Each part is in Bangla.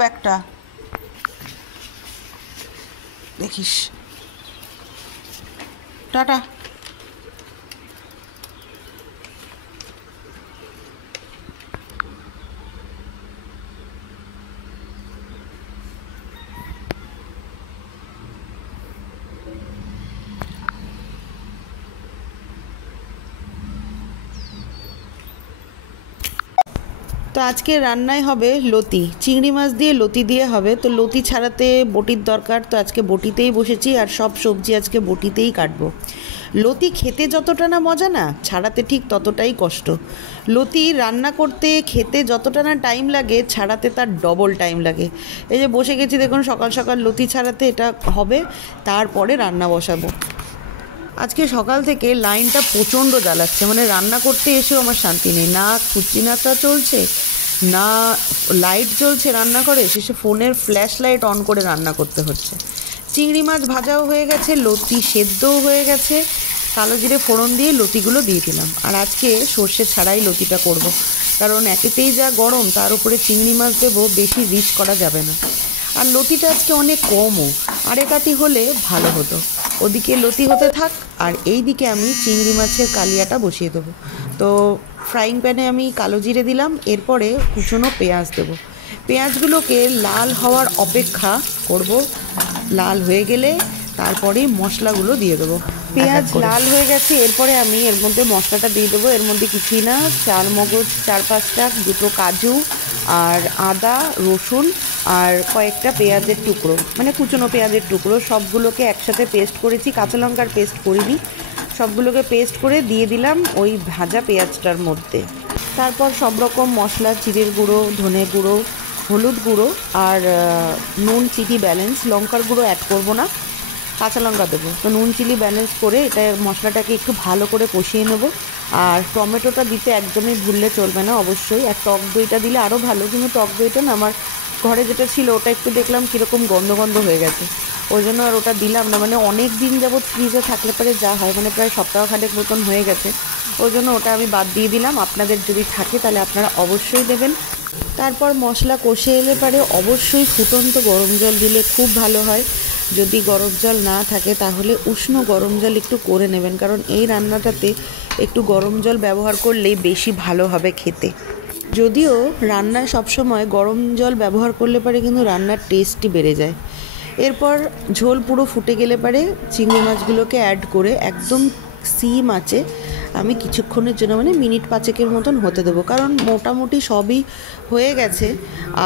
ব্যাগটা দেখিস। টাটা। তো আজকে রান্নায় হবে লতি, চিংড়ি মাছ দিয়ে লতি দিয়ে হবে। তো লতি ছাড়াতে বটির দরকার, তো আজকে বটিতেই বসেছি আর সব সবজি আজকে বটিতেই কাটবো। লতি খেতে যতটা না মজা, না ছাড়াতে ঠিক ততটাই কষ্ট। লতি রান্না করতে খেতে যতটা না টাইম লাগে, ছাড়াতে তার ডবল টাইম লাগে। এই যে বসে গেছি দেখুন, সকাল সকাল লতি ছাড়াতে, এটা হবে তারপরে রান্না বসাবো। আজকে সকাল থেকে লাইনটা প্রচণ্ড জ্বালাচ্ছে, মানে রান্না করতে এসেও আমার শান্তি নেই। না কুচিনাটা চলছে, না লাইট জ্বলছে রান্নাঘরে, শেষে ফোনের ফ্ল্যাশ লাইট অন করে রান্না করতে হচ্ছে। চিংড়ি মাছ ভাজাও হয়ে গেছে, লতি সেদ্ধও হয়ে গেছে। কালো জিরে ফোড়ন দিয়ে লতিগুলো দিয়ে দিলাম। আর আজকে সর্ষে ছাড়াই লতিটা করব, কারণ একেতেই যা গরম, তার উপরে চিংড়ি মাছ দেবো, বেশি রিচ করা যাবে না। আর লতিটা আজকে অনেক কমও, আরেক আটি হলে ভালো হতো। ওদিকে লতি হতে থাক, আর এই দিকে আমি চিংড়ি মাছের কালিয়াটা বসিয়ে দেবো। তো ফ্রাইং প্যানে আমি কালো জিরে দিলাম, এরপরে কুচনো পেঁয়াজ দেবো। পেঁয়াজগুলোকে লাল হওয়ার অপেক্ষা করব, লাল হয়ে গেলে তারপরে মশলাগুলো দিয়ে দেবো। পেঁয়াজ লাল হয়ে গেছে, এরপরে আমি এর মধ্যে মশলাটা দিয়ে দেবো। এর মধ্যে কিছুই না, চার মগজ 4-5টা, দুটো কাজু, আর আদা, রসুন, আর কয়েকটা পেঁয়াজের টুকরো, মানে কুচনো পেঁয়াজের টুকরো, সবগুলোকে একসাথে পেস্ট করেছি। কাঁচা লঙ্কার পেস্ট করিনি, সবগুলোকে পেস্ট করে দিয়ে দিলাম ওই ভাজা পেঁয়াজটার মধ্যে। তারপর সব রকম মশলা, জিরের গুঁড়ো, ধনে গুঁড়ো, হলুদ গুঁড়ো আর নুন চিনি ব্যালেন্স, লঙ্কার গুঁড়ো অ্যাড করব না, কাঁচা লঙ্কা দেবো। তো নুন চিনি ব্যালেন্স করে এটা মশলাটাকে একটু ভালো করে কষিয়ে নেব। আর টমেটোটা দিতে একদমই ভুললে চলবে না অবশ্যই। আর টক দইটা দিলে আরও ভালো, কিন্তু টক দইটা না, আমার ঘরে যেটা ছিল ওটা একটু দেখলাম কীরকম গন্ধ গন্ধ হয়ে গেছে, ওই জন্য আর ওটা দিলাম না। মানে অনেক দিন যাবৎ ফ্রিজে থাকলে পরে যা হয়, মানে প্রায় সপ্তাহখানেক মতন হয়ে গেছে, ওই জন্য ওটা আমি বাদ দিয়ে দিলাম। আপনাদের যদি থাকে তাহলে আপনারা অবশ্যই দেবেন। তারপর মশলা কষে এলে পরে অবশ্যই ফুটন্ত গরম জল দিলে খুব ভালো হয়। যদি গরম জল না থাকে তাহলে উষ্ণ গরম জল একটু করে নেবেন, কারণ এই রান্নাটাতে একটু গরম জল ব্যবহার করলেই বেশি ভালো হবে খেতে। যদিও রান্নায় সবসময় গরম জল ব্যবহার করলে পারে কিন্তু রান্নার টেস্টই বেড়ে যায়। এরপর ঝোল পুরো ফুটে গেলে পারে চিংড়ি মাছগুলোকে অ্যাড করে একদম সিম আঁচে আমি কিছুক্ষণের জন্য, মানে মিনিট 5 মতন হতে দেবো, কারণ মোটামুটি সবই হয়ে গেছে।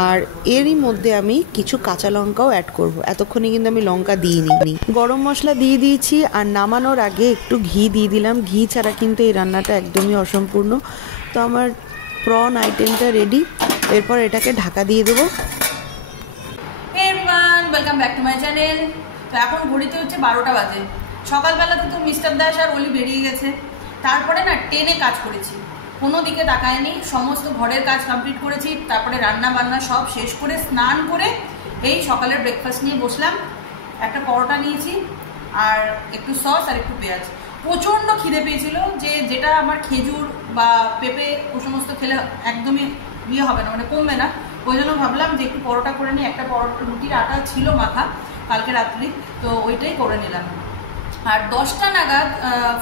আর এরই মধ্যে আমি কিছু কাঁচা লঙ্কাও অ্যাড করব। এতক্ষণে কিন্তু আমি লঙ্কা দিইনি। গরম মশলা দিয়ে দিয়েছি, আর নামানোর আগে একটু ঘি দিয়ে দিলাম। ঘি ছাড়া কিন্তু এই রান্নাটা একদমই অসম্পূর্ণ। তো আমার প্রন আইটেমটা রেডি, এরপর এটাকে ঢাকা দিয়ে দেবো। Welcome back to my channel. তো এখন ঘড়িতে হচ্ছে 12টা বাজে। সকালবেলাতে তো মিস্টার দাস আর অলি বেরিয়ে গেছে, তারপরে না টেনে কাজ করেছি, কোনো দিকে তাকায়নি, সমস্ত ঘরের কাজ কমপ্লিট করেছি। তারপরে রান্না বান্না সব শেষ করে স্নান করে এই সকালের ব্রেকফাস্ট নিয়ে বসলাম। একটা পরোটা নিয়েছি আর একটু সস আর একটু পেঁয়াজ। প্রচণ্ড খিদে পেয়েছিল, যেটা আমার খেজুর বা পেঁপে ও সমস্ত খেলে একদমই ইয়ে হবে না, মানে কমবে না। ওই জন্য ভাবলাম যে একটু পরোটা করে নিই। একটা পরোটা, রুটির আটা ছিল মাখা কালকে রাত্রি, তো ওইটাই করে নিলাম। আর 10টা নাগাদ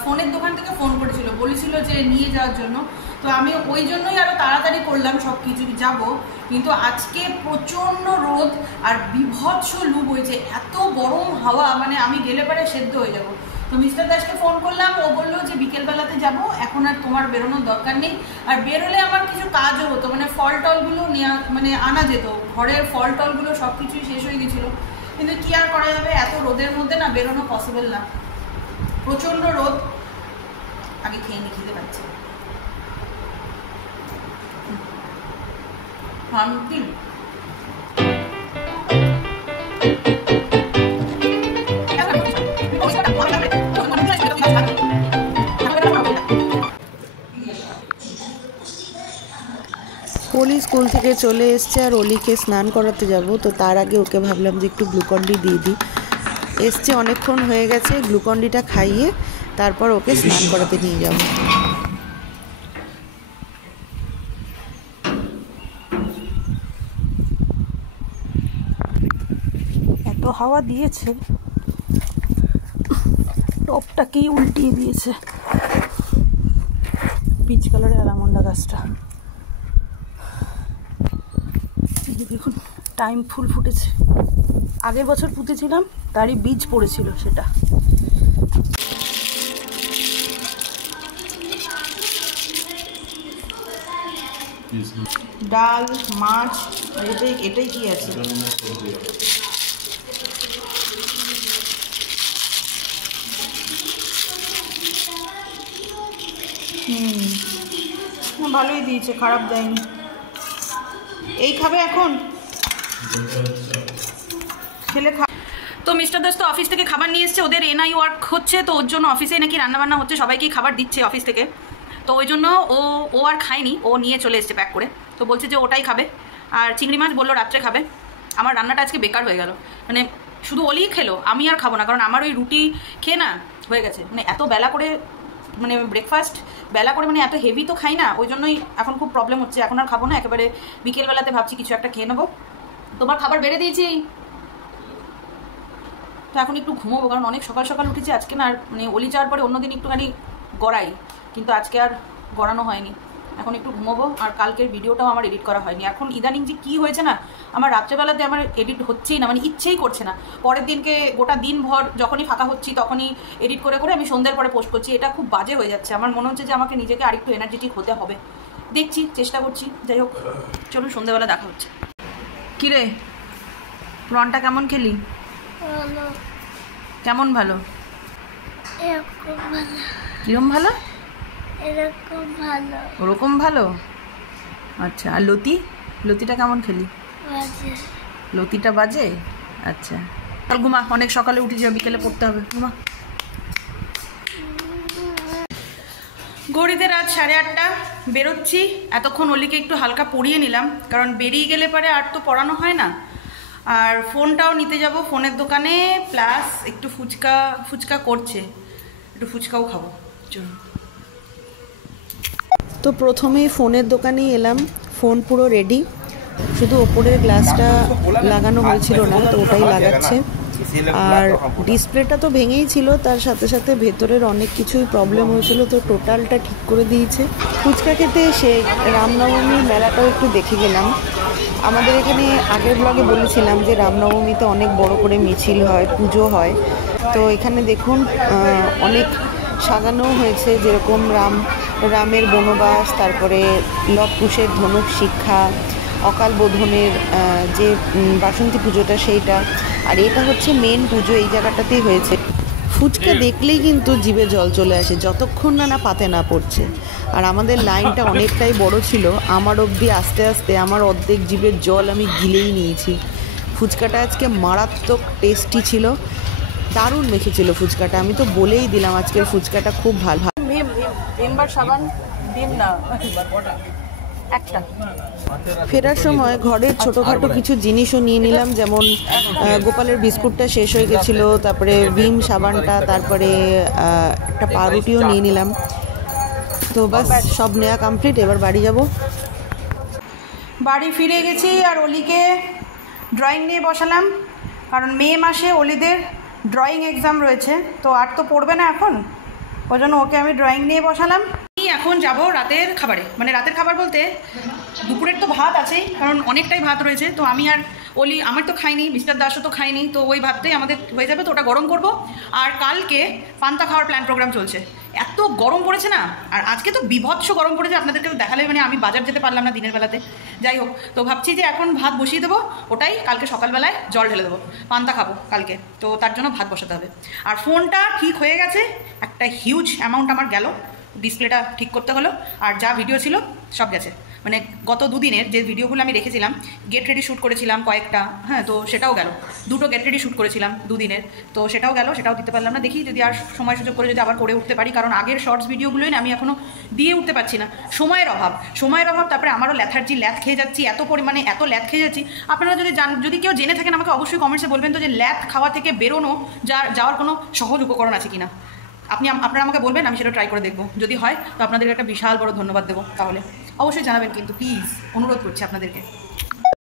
ফোনের দোকান থেকে ফোন করেছিল, বলেছিল যে নিয়ে যাওয়ার জন্য। তো আমি ওই জন্যই আরও তাড়াতাড়ি করলাম সব কিছু, যাবো। কিন্তু আজকে প্রচণ্ড রোদ আর বিভৎস লু বইছে, এত গরম হাওয়া, মানে আমি গেলে পরে সেদ্ধ হয়ে যাব। তো মিস্টার দাসকে ফোন করলাম, ও বললো যে বিকেলবেলাতে যাব, এখন আর তোমার বেরোনোর দরকার নেই। আর বেরোলে আমার কিছু কাজও হতো, মানে ফল টলগুলো নেওয়া, মানে আনা যেত, ঘরের ফল টলগুলো সব কিছুই শেষ হয়ে গেছিলো। কিন্তু কি আর করা যাবে, এত রোদের মধ্যে না বেরোনো পসিবল না, প্রচণ্ড রোদ। আগে খেয়ে নি, খিদে পাচ্ছে। অলি স্কুল থেকে চলে এসছে, আর অলিকে স্নান করাতে যাব। তো তার আগে ওকে ভাবলাম যে একটু গ্লুকন-ডি দিয়ে দিই। এসছে অনেকক্ষণ হয়ে গেছে, গ্লুকন-ডিটা খাইয়ে তারপর ওকে স্নান করাতে নিয়ে যাব। ভালো হাওয়া দিয়েছে, টপটাকেই উল্টিয়ে দিয়েছে। পিচ কালারের অ্যালামন্ডা গাছটা দেখুন, টাইম ফুল ফুটেছে। আগের বছর পুঁতেছিলাম, তারই বীজ পড়েছিল সেটা। ডাল, মাছ, এটাই কি আছে? না, ভালোই দিয়েছে, খারাপ দেয়নি। এই খাবে এখন, খেলে খা। তো মিস্টার দাস তো অফিস থেকে খাবার নিয়ে এসছে, ওদের এনআই ওয়ার্ক হচ্ছে, তো ওর জন্য অফিসে নাকি রান্নাবান্না হচ্ছে, সবাইকেই খাবার দিচ্ছে অফিস থেকে। তো ওই জন্য ও আর খায়নি, ও নিয়ে চলে এসছে প্যাক করে। তো বলছে যে ওটাই খাবে, আর চিংড়ি মাছ বললো রাত্রে খাবে। আমার রান্নাটা আজকে বেকার হয়ে গেল, মানে শুধু ওলিই খেলো, আমি আর খাবো না, কারণ আমার ওই রুটি খেয়ে না হয়ে গেছে। মানে এত বেলা করে, মানে ব্রেকফাস্ট বেলা করে, মানে এত হেভি তো খাই না, ওই জন্যই এখন খুব প্রবলেম হচ্ছে। এখন আর খাবো না, একেবারে বিকেলবেলাতে ভাবছি কিছু একটা খেয়ে নেবো। তোমার খাবার বেড়ে দিয়েছি, তো এখন একটু ঘুমোবো, কারণ অনেক সকাল সকাল উঠেছি আজকে না। আর মানে অলি যাওয়ার পরে অন্যদিন একটুখানি গড়াই, কিন্তু আজকে আর গড়ানো হয়নি। এখন একটু ঘুমোবো, আর কালকের ভিডিওটাও আমার এডিট করা হয়নি। এখন ইদানিং যে কী হয়েছে না, আমার রাত্রেবেলাতে আমার এডিট হচ্ছেই না, মানে ইচ্ছেই করছে না। পরের দিনকে গোটা দিনভর যখনই ফাঁকা হচ্ছি তখনই এডিট করে করে আমি সন্ধ্যের পরে পোস্ট করছি। এটা খুব বাজে হয়ে যাচ্ছে। আমার মনে হচ্ছে যে আমাকে নিজেকে আরেকটু এনার্জেটিক হতে হবে। দেখছি, চেষ্টা করছি। যাই হোক, চলুন সন্ধ্যেবেলা দেখা হচ্ছে। কিরে, প্রনটা কেমন খেলি? কেমন ভালো? কিরম ভালো? ওরকম ভালো। আচ্ছা, আর লতিটা কেমন খেলি? লতিটা বাজে? আচ্ছা, চল ঘুমা, অনেক সকালে উঠে যাও, বিকেলে পড়তে হবে, ঘুমা। ঘড়িতে রাত 8:30, বেরোচ্ছি। এতক্ষণ অলিকে একটু হালকা পড়িয়ে নিলাম, কারণ বেরিয়ে গেলে পরে আর তো পড়ানো হয় না। আর ফোনটাও নিতে যাব ফোনের দোকানে, প্লাস একটু ফুচকা করছে, একটু ফুচকাও খাবো। চলো। তো প্রথমেই ফোনের দোকানেই এলাম। ফোন পুরো রেডি, শুধু ওপরের গ্লাসটা লাগানো হয়েছিল না, তো ওটাই লাগাচ্ছে। আর ডিসপ্লেটা তো ভেঙেই ছিল, তার সাথে সাথে ভেতরের অনেক কিছুই প্রবলেম হয়েছিল, তো টোটালটা ঠিক করে দিয়েছে। ফুচকা খেতে এসে রামনবমীর মেলাটাও একটু দেখে গেলাম। আমাদের এখানে আগের ব্লগে বলেছিলাম যে রামনবমীতে অনেক বড় করে মিছিল হয়, পুজো হয়। তো এখানে দেখুন অনেক সাজানো হয়েছে, যেরকম রামের বনবাস, তারপরে লব কুশের ধনুক শিক্ষা, অকাল বোধনের যে বাসন্তী পুজোটা সেইটা, আর এটা হচ্ছে মেন পুজো এই জায়গাটাতেই হয়েছে। ফুচকা দেখলেই কিন্তু জিভে জল চলে আসে, যতক্ষণ না পাতে না পড়ছে। আর আমাদের লাইনটা অনেকটাই বড় ছিল, আমার অবধি আস্তে আস্তে আমার অর্ধেক জিভের জল আমি গিলেই নিয়েছি। ফুচকাটা আজকে মারাত্মক টেস্টি ছিল, দারুণ মেখেছিল ফুচকাটা। আমি তো বলেই দিলাম আজকের ফুচকাটা খুব ভালো। সাবান ডিম না একটা। ফেরার সময় ঘরের ছোটোখাটো কিছু জিনিসও নিয়ে নিলাম, যেমন গোপালের বিস্কুটটা শেষ হয়ে গেছিলো, তারপরে ভিম সাবানটা, তারপরে একটা পাউরুটিও নিয়ে নিলাম। তো বাস সব নেওয়া কমপ্লিট, এবার বাড়ি যাব। বাড়ি ফিরে গেছি, আর অলিকে ড্রয়িং নিয়ে বসালাম, কারণ মে মাসে অলিদের ড্রয়িং এক্সাম রয়েছে, তো আর তো পড়বে না এখন, ওই জন্য ওকে আমি ড্রয়িং নিয়ে বসালাম। এখন যাব রাতের খাবারে, মানে রাতের খাবার বলতে দুপুরের তো ভাত আছেই, কারণ অনেকটাই ভাত রয়েছে। তো আমি আর অলি, আমার তো খাইনি, মিস্টার দাসও তো খাইনি, তো ওই ভাতটাই আমাদের হয়ে যাবে, তো ওটা গরম করব। আর কালকে পান্তা খাওয়ার প্ল্যান প্রোগ্রাম চলছে। এত গরম পড়েছে না, আর আজকে তো বিভৎস গরম পড়েছে, আপনাদেরকে তো দেখালে, মানে আমি বাজার যেতে পারলাম না দিনের বেলাতে। যাই হোক, তো ভাবছি যে এখন ভাত বসিয়ে দেবো, ওটাই কালকে সকালবেলায় জল ঢেলে দেবো, পান্তা খাবো কালকে, তো তার জন্য ভাত বসাতে হবে। আর ফোনটা ঠিক হয়ে গেছে, একটা হিউজ অ্যামাউন্ট আমার গেল, ডিসপ্লেটা ঠিক করতে হলো, আর যা ভিডিও ছিল সব গেছে। মানে গত দুদিনের যে ভিডিওগুলো আমি রেখেছিলাম, গেট রেডি শ্যুট করেছিলাম কয়েকটা, হ্যাঁ, তো সেটাও গেল। 2টো গেট রেডি শ্যুট করেছিলাম দুদিনের, তো সেটাও গেল, সেটাও দিতে পারলাম না। দেখি যদি আর সময় সুযোগ করে যদি আবার করে উঠতে পারি, কারণ আগের শর্টস ভিডিওগুলোই না আমি এখনও দিয়ে উঠতে পারছি না, সময়ের অভাব। তারপরে আমারও ল্যাথ খেয়ে যাচ্ছি, এত পরিমাণে এত ল্যাথ খেয়ে যাচ্ছি। আপনারা যদি কেউ জেনে থাকেন আমাকে অবশ্যই কমেন্টসে বলবেন তো, যে ল্যাথ খাওয়া থেকে বেরোনো যাওয়ার কোনো সহজ উপকরণ আছে কিনা। আপনারা আমাকে বলবেন, আমি সেটা ট্রাই করে দেখবো। যদি হয় তো আপনাদেরকে একটা বিশাল বড় ধন্যবাদ দেবো। তাহলে অবশ্যই জানাবেন কিন্তু, প্লিজ অনুরোধ করছি আপনাদেরকে।